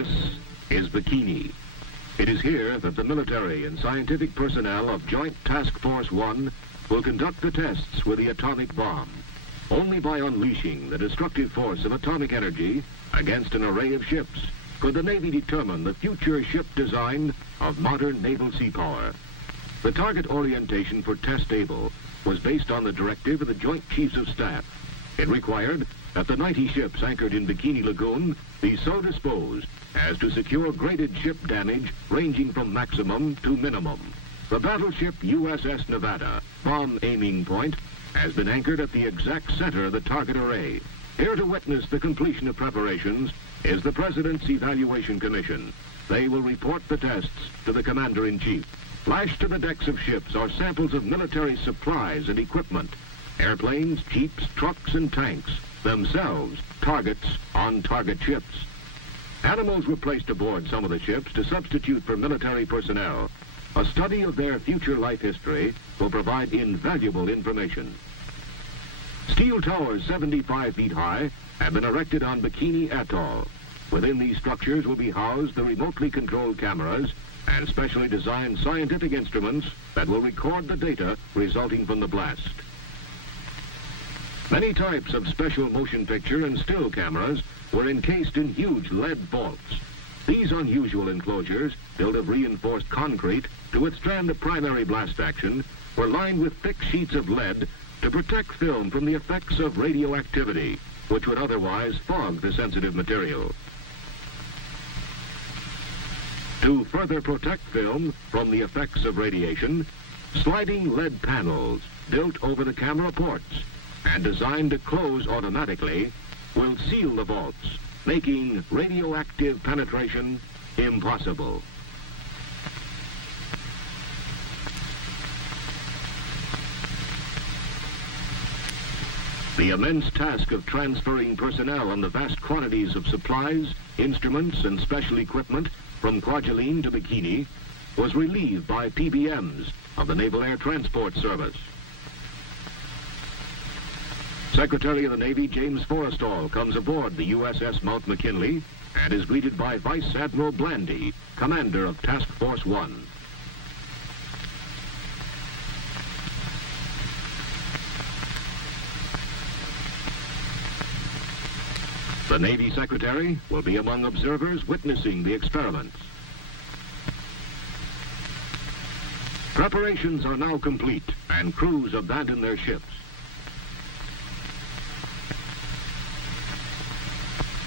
This is Bikini. It is here that the military and scientific personnel of Joint Task Force 1 will conduct the tests with the atomic bomb. Only by unleashing the destructive force of atomic energy against an array of ships could the Navy determine the future ship design of modern naval sea power. The target orientation for Test Able was based on the directive of the Joint Chiefs of Staff. It required that the 90 ships anchored in Bikini Lagoon be so disposed as to secure graded ship damage ranging from maximum to minimum. The battleship USS Nevada, bomb aiming point, has been anchored at the exact center of the target array. Here to witness the completion of preparations is the President's Evaluation Commission. They will report the tests to the Commander-in-Chief. Lashed to the decks of ships are samples of military supplies and equipment. Airplanes, jeeps, trucks, and tanks, themselves targets on target ships. Animals were placed aboard some of the ships to substitute for military personnel. A study of their future life history will provide invaluable information. Steel towers 75 feet high have been erected on Bikini Atoll. Within these structures will be housed the remotely controlled cameras and specially designed scientific instruments that will record the data resulting from the blast. Many types of special motion picture and still cameras were encased in huge lead vaults. These unusual enclosures, built of reinforced concrete to withstand the primary blast action, were lined with thick sheets of lead to protect film from the effects of radioactivity, which would otherwise fog the sensitive material. To further protect film from the effects of radiation, sliding lead panels built over the camera ports and designed to close automatically will seal the vaults, making radioactive penetration impossible. The immense task of transferring personnel and the vast quantities of supplies, instruments, and special equipment from Kwajalein to Bikini was relieved by PBMs of the Naval Air Transport Service. Secretary of the Navy James Forrestal comes aboard the USS Mount McKinley and is greeted by Vice Admiral Blandy, commander of Task Force 1. The Navy Secretary will be among observers witnessing the experiments. Preparations are now complete and crews abandon their ships.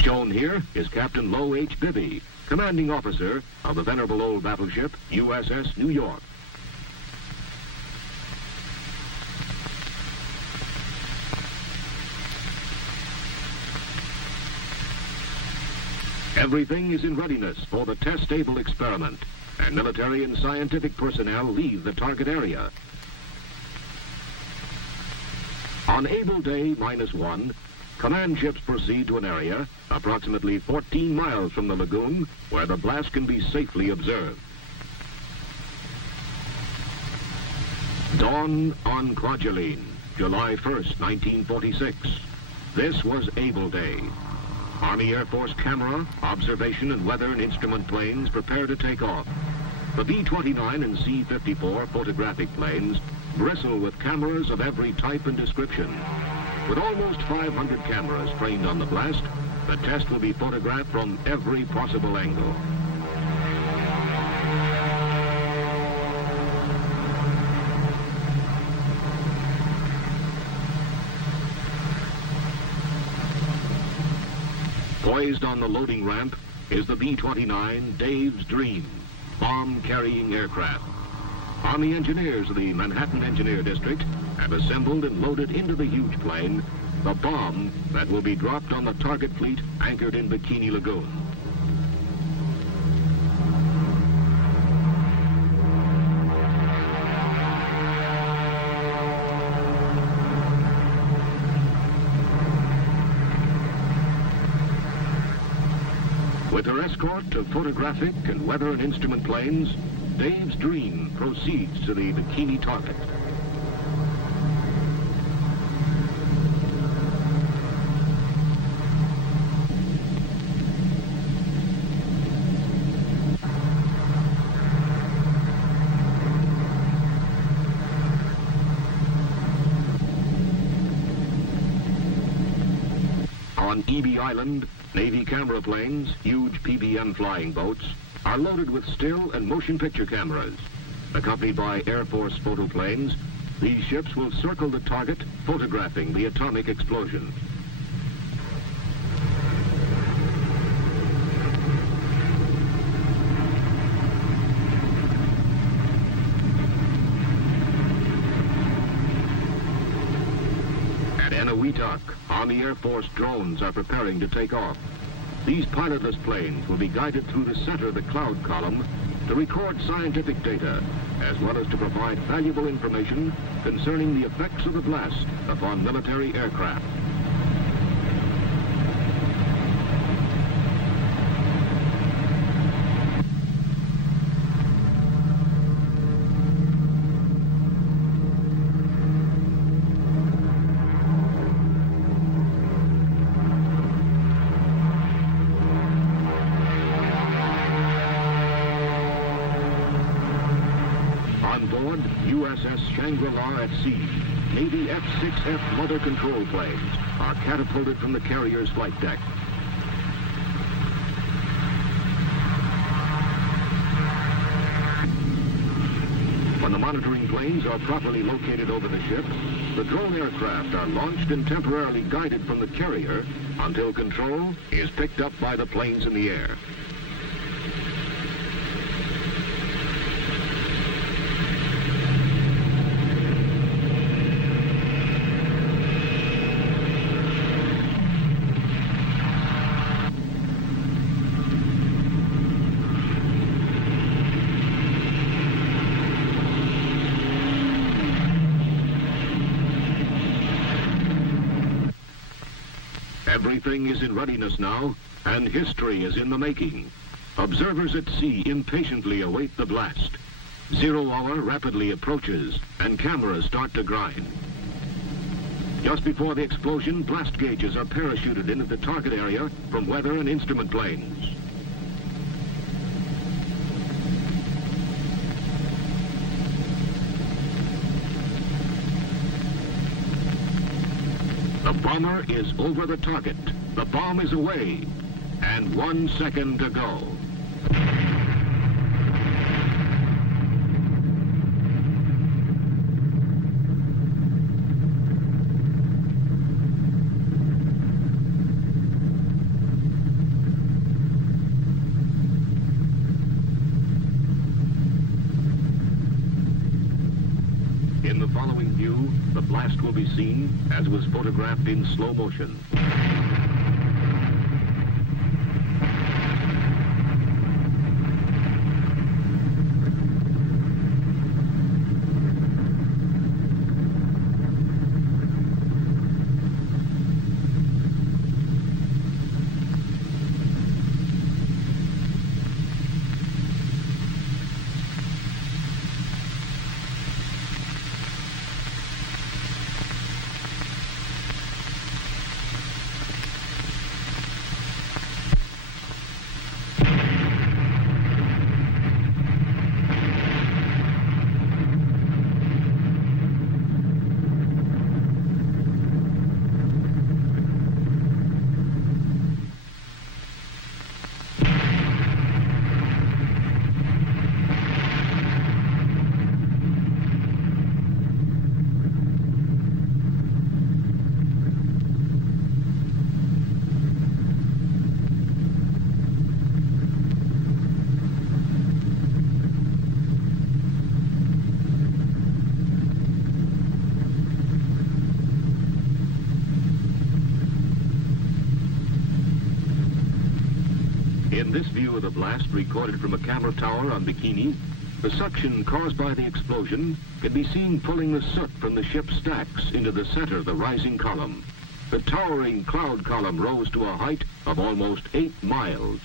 Shown here is Captain Low H. Bibby, commanding officer of the venerable old battleship USS New York. Everything is in readiness for the test-able experiment, and military and scientific personnel leave the target area. On Able Day -1, command ships proceed to an area approximately 14 miles from the lagoon where the blast can be safely observed. Dawn on Kwajalein, July 1st, 1946. This was Able Day. Army Air Force camera, observation, and weather and instrument planes prepare to take off. The B-29 and C-54 photographic planes bristle with cameras of every type and description. With almost 500 cameras trained on the blast, the test will be photographed from every possible angle. Poised on the loading ramp is the B-29 Dave's Dream, bomb-carrying aircraft. Army engineers of the Manhattan Engineer District have assembled and loaded into the huge plane the bomb that will be dropped on the target fleet anchored in Bikini Lagoon. With her escort of photographic and weather and instrument planes, Dave's Dream proceeds to the Bikini target. On EB Island, Navy camera planes, huge PBM flying boats, are loaded with still and motion picture cameras. Accompanied by Air Force photo planes, these ships will circle the target, photographing the atomic explosion. At Eniwetok, Army Air Force drones are preparing to take off. These pilotless planes will be guided through the center of the cloud column to record scientific data, as well as to provide valuable information concerning the effects of the blast upon military aircraft. USS Shangri-La at sea, Navy F-6F mother control planes are catapulted from the carrier's flight deck. When the monitoring planes are properly located over the ship, the drone aircraft are launched and temporarily guided from the carrier until control is picked up by the planes in the air. Everything is in readiness now, and history is in the making. Observers at sea impatiently await the blast. 0 hour rapidly approaches, and cameras start to grind. Just before the explosion, blast gauges are parachuted into the target area from weather and instrument planes. The bomber is over the target. The bomb is away. And 1 second to go. In the following view, the blast will be seen as was photographed in slow motion. In this view of the blast recorded from a camera tower on Bikini, the suction caused by the explosion can be seen pulling the soot from the ship's stacks into the center of the rising column. The towering cloud column rose to a height of almost 8 miles.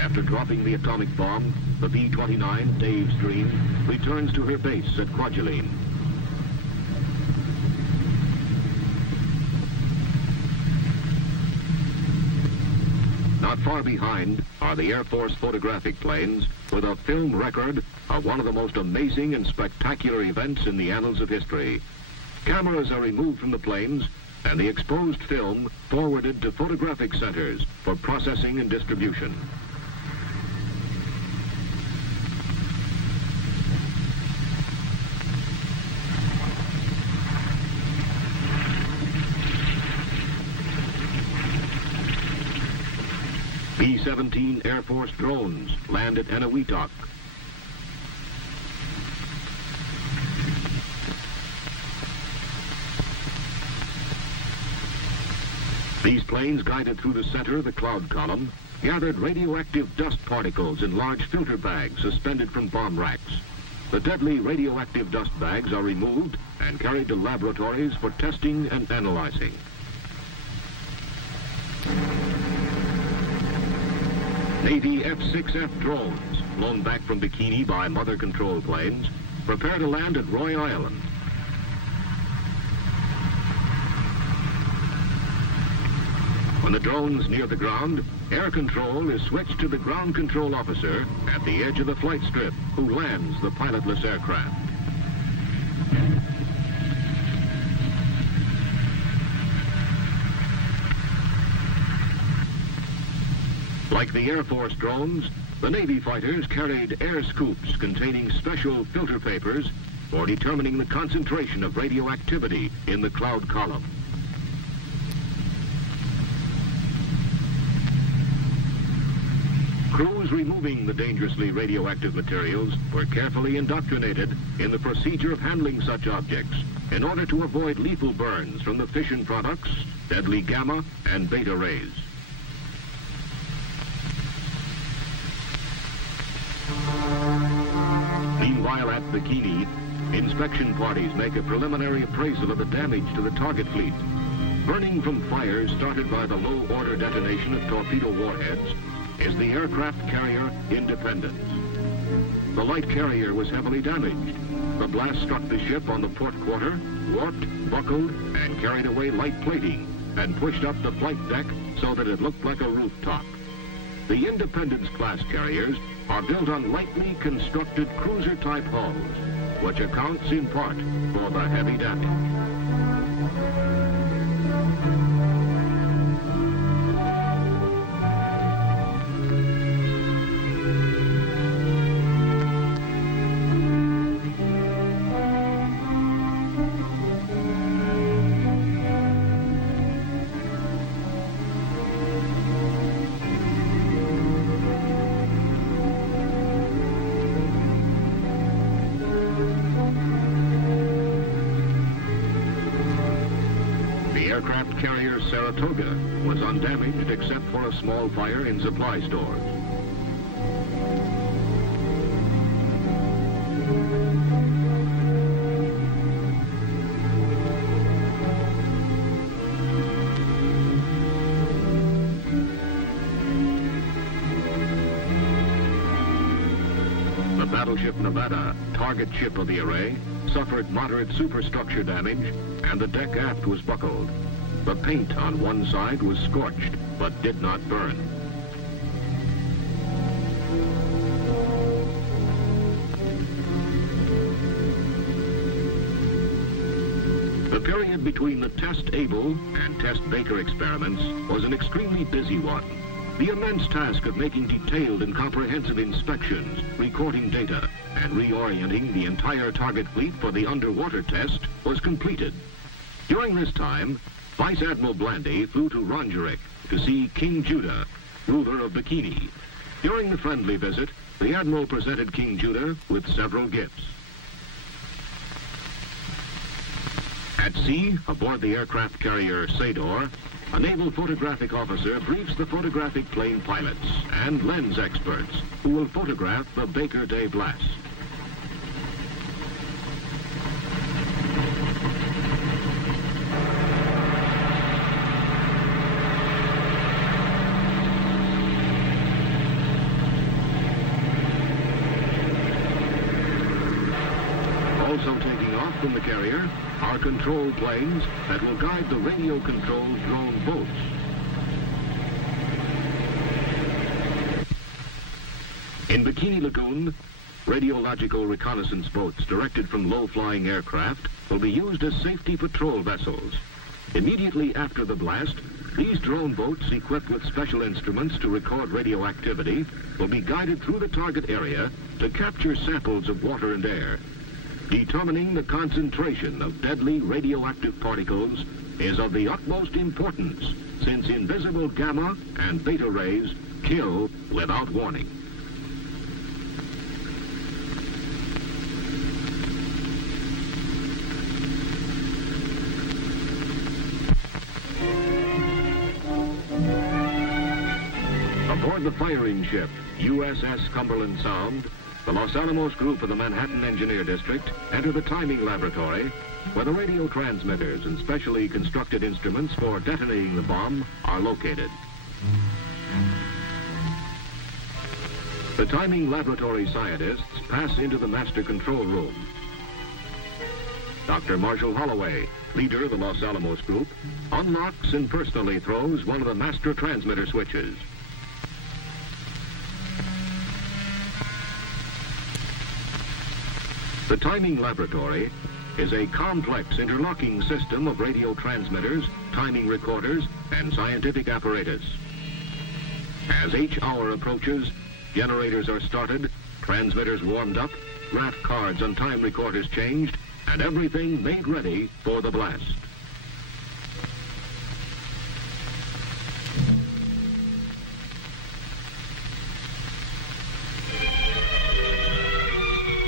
After dropping the atomic bomb, the B-29, Dave's Dream, returns to her base at Kwajalein. Not far behind are the Air Force photographic planes with a film record of one of the most amazing and spectacular events in the annals of history. Cameras are removed from the planes and the exposed film forwarded to photographic centers for processing and distribution. B-17 Air Force drones land at Eniwetok. These planes, guided through the center of the cloud column, gathered radioactive dust particles in large filter bags suspended from bomb racks. The deadly radioactive dust bags are removed and carried to laboratories for testing and analyzing. Navy F-6F drones, flown back from Bikini by mother control planes, prepare to land at Roy Island. When the drones near the ground, air control is switched to the ground control officer at the edge of the flight strip, who lands the pilotless aircraft. Like the Air Force drones, the Navy fighters carried air scoops containing special filter papers for determining the concentration of radioactivity in the cloud column. Crews removing the dangerously radioactive materials were carefully indoctrinated in the procedure of handling such objects in order to avoid lethal burns from the fission products, deadly gamma and beta rays. Meanwhile, at Bikini, inspection parties make a preliminary appraisal of the damage to the target fleet. Burning from fires started by the low-order detonation of torpedo warheads is the aircraft carrier Independence. The light carrier was heavily damaged. The blast struck the ship on the port quarter, warped, buckled, and carried away light plating and pushed up the flight deck so that it looked like a rooftop. The Independence-class carriers are built on lightly constructed cruiser-type hulls, which accounts in part for the heavy damage. Aircraft carrier Saratoga was undamaged except for a small fire in supply stores. The battleship Nevada, target ship of the array, suffered moderate superstructure damage, and the deck aft was buckled. The paint on one side was scorched, but did not burn. The period between the Test Able and Test Baker experiments was an extremely busy one. The immense task of making detailed and comprehensive inspections, recording data, and reorienting the entire target fleet for the underwater test was completed. During this time, Vice Admiral Blandy flew to Rongerik to see King Judah, ruler of Bikini. During the friendly visit, the Admiral presented King Judah with several gifts. At sea, aboard the aircraft carrier Sador, a naval photographic officer briefs the photographic plane pilots and lens experts who will photograph the Baker Day blast. Also taking off from the carrier are control planes that will guide the radio-controlled drone boats. In Bikini Lagoon, radiological reconnaissance boats directed from low-flying aircraft will be used as safety patrol vessels. Immediately after the blast, these drone boats, equipped with special instruments to record radioactivity, will be guided through the target area to capture samples of water and air. Determining the concentration of deadly radioactive particles is of the utmost importance, since invisible gamma and beta rays kill without warning. Aboard the firing ship USS Cumberland Sound, the Los Alamos group of the Manhattan Engineer District enter the timing laboratory, where the radio transmitters and specially constructed instruments for detonating the bomb are located. The timing laboratory scientists pass into the master control room. Dr. Marshall Holloway, leader of the Los Alamos group, unlocks and personally throws one of the master transmitter switches. The timing laboratory is a complex interlocking system of radio transmitters, timing recorders, and scientific apparatus. As H hour approaches, generators are started, transmitters warmed up, graph cards and time recorders changed, and everything made ready for the blast.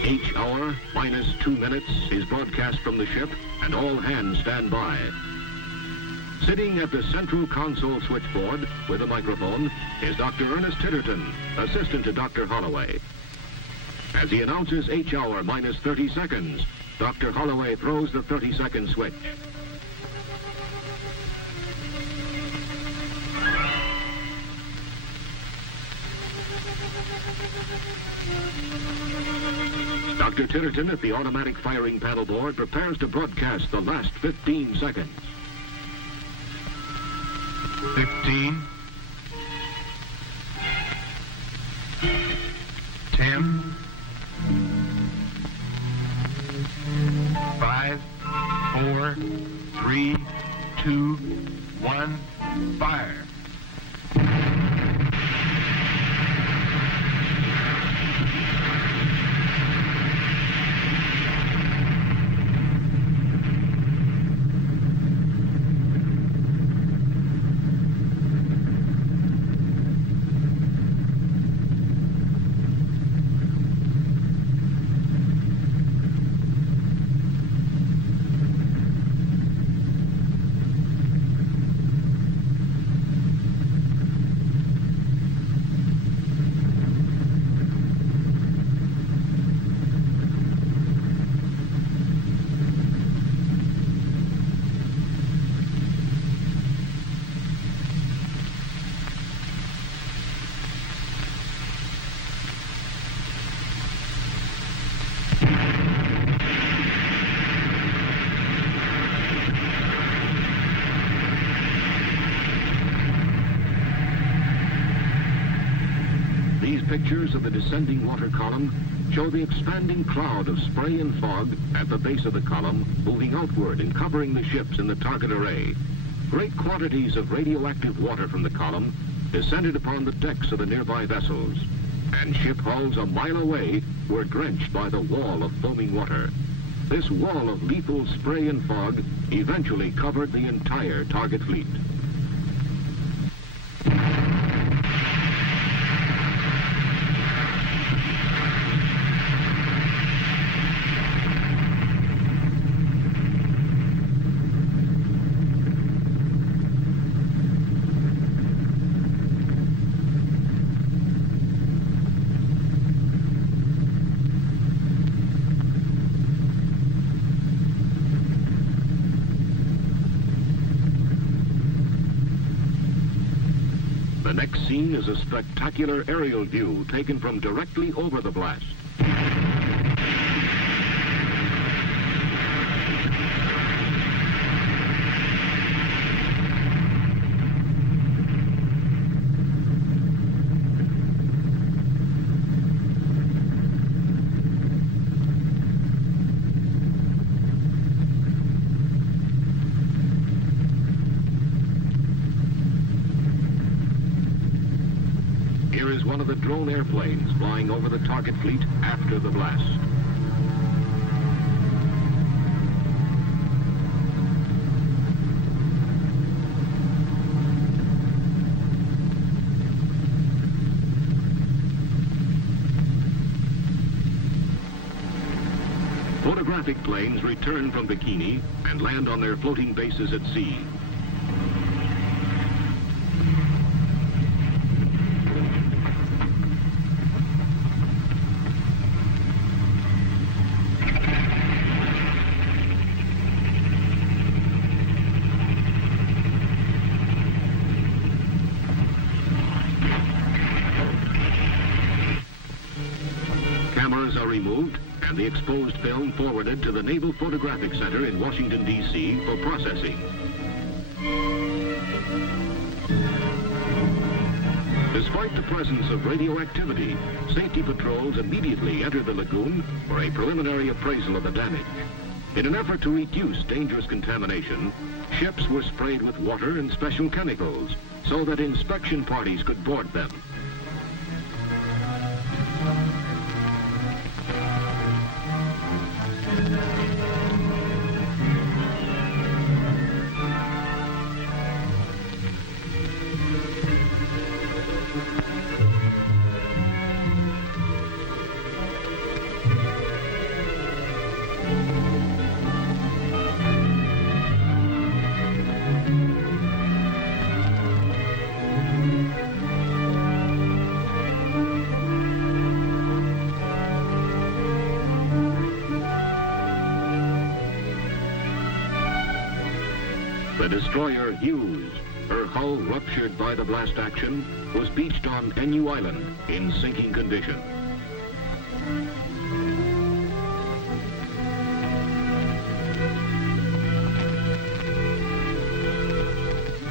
Each hour, minus 2 minutes, is broadcast from the ship, and all hands stand by. Sitting at the central console switchboard with a microphone is Dr. Ernest Titterton, assistant to Dr. Holloway. As he announces H hour minus 30 seconds, Dr. Holloway throws the 30-second switch. Dr. Titterton at the automatic firing panel board prepares to broadcast the last 15 seconds. 15, 10, 5, 4, 3, 2, 1, fire. Pictures of the descending water column show the expanding cloud of spray and fog at the base of the column moving outward and covering the ships in the target array. Great quantities of radioactive water from the column descended upon the decks of the nearby vessels, and ship hulls a mile away were drenched by the wall of foaming water. This wall of lethal spray and fog eventually covered the entire target fleet. The next scene is a spectacular aerial view taken from directly over the blast. of the drone airplanes flying over the target fleet after the blast. Photographic planes return from Bikini and land on their floating bases at sea. Cameras are removed and the exposed film forwarded to the Naval Photographic Center in Washington, D.C. for processing. Despite the presence of radioactivity, safety patrols immediately entered the lagoon for a preliminary appraisal of the damage. In an effort to reduce dangerous contamination, ships were sprayed with water and special chemicals so that inspection parties could board them. The destroyer Hughes, her hull ruptured by the blast action, was beached on Enu Island in sinking condition.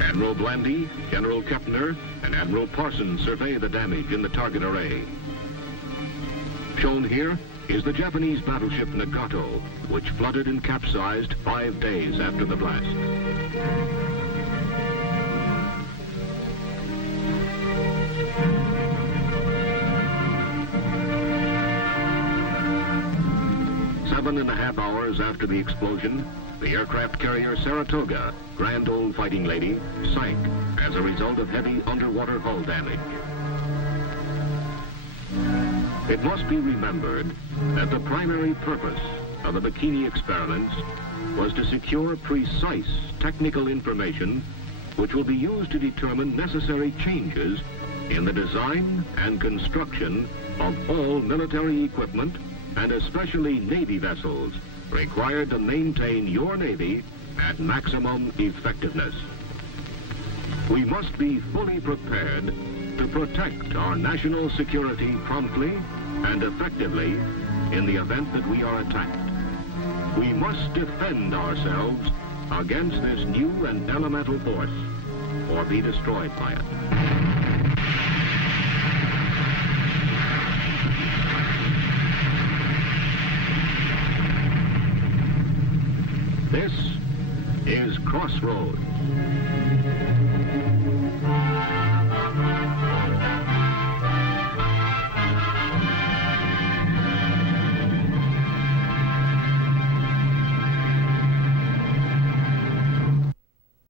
Admiral Blandy, General Kepner, and Admiral Parsons survey the damage in the target array. Shown here is the Japanese battleship Nagato, which flooded and capsized 5 days after the blast. Seven and a half hours after the explosion, the aircraft carrier Saratoga, grand old fighting lady, sank as a result of heavy underwater hull damage. It must be remembered that the primary purpose of the Bikini experiments was to secure precise technical information which will be used to determine necessary changes in the design and construction of all military equipment and especially Navy vessels required to maintain your Navy at maximum effectiveness. We must be fully prepared to protect our national security promptly and effectively in the event that we are attacked. We must defend ourselves against this new and elemental force or be destroyed by it. This is Crossroads.